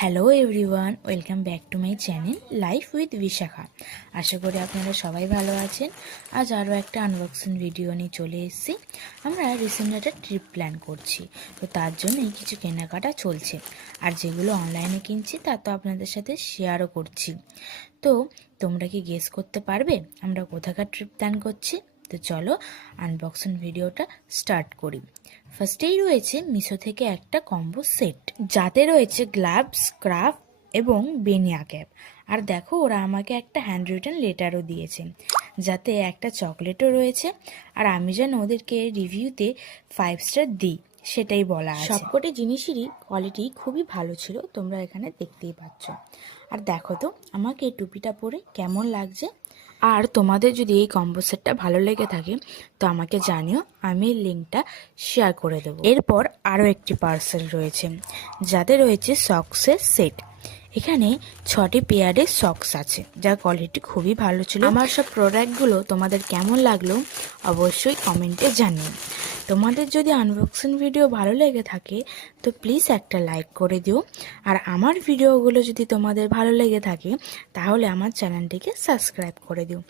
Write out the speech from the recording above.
Hello everyone, welcome back to my channel life with Bishakha. আশা করি আপনারা সবাই ভালো আছেন। আজ আরও একটা আনবক্সিং ভিডিও নিয়ে চলে এসেছি। আমরা রিসেন্ট একটা ট্রিপ প্ল্যান করছি, তো তার জন্যই কিছু কেনাকাটা চলছে। আর যেগুলো অনলাইনে কিনছি তা তো আপনাদের সাথে শেয়ারও করছি। তো তোমরা কি গেস করতে পারবে আমরা কোথাকার ট্রিপ প্ল্যান করছি? তো চলো আনবক্সিং ভিডিওটা স্টার্ট করি। ফার্স্টেই রয়েছে মিশো থেকে একটা কম্বো সেট, যাতে রয়েছে গ্লাভস, স্কার্ফ এবং বেনিয়া ক্যাপ। আর দেখো, ওরা আমাকে একটা হ্যান্ড রিটেন লেটারও দিয়েছে, যাতে একটা চকলেটও রয়েছে। আর আমি যেন ওদেরকে রিভিউতে 5 স্টার দিই, সেটাই বলা আছে। সবকটি জিনিসেরই কোয়ালিটি খুবই ভালো ছিল, তোমরা এখানে দেখতেই পাচ্ছ। আর দেখো তো আমাকে এই টুপিটা পরে কেমন লাগছে। আর তোমাদের যদি এই কম্বো সেটটা ভালো লেগে থাকে তো আমাকে জানিও, আমি লিঙ্কটা শেয়ার করে দেবো। এরপর আরও একটি পার্সেল রয়েছে, যাতে রয়েছে সক্সের সেট। এখানে 6টি পেয়ারের সক্স আছে, যার কোয়ালিটি খুবই ভালো ছিল। আমার সব প্রোডাক্টগুলো তোমাদের কেমন লাগলো অবশ্যই কমেন্টে জানিও। তোমাদের যদি আনবক্সিং ভিডিও ভালো লেগে থাকে তো প্লিজ একটা লাইক করে দিও। আর আমার ভিডিওগুলো যদি তোমাদের ভালো লেগে থাকে তাহলে আমার চ্যানেলটিকে সাবস্ক্রাইব করে দিও।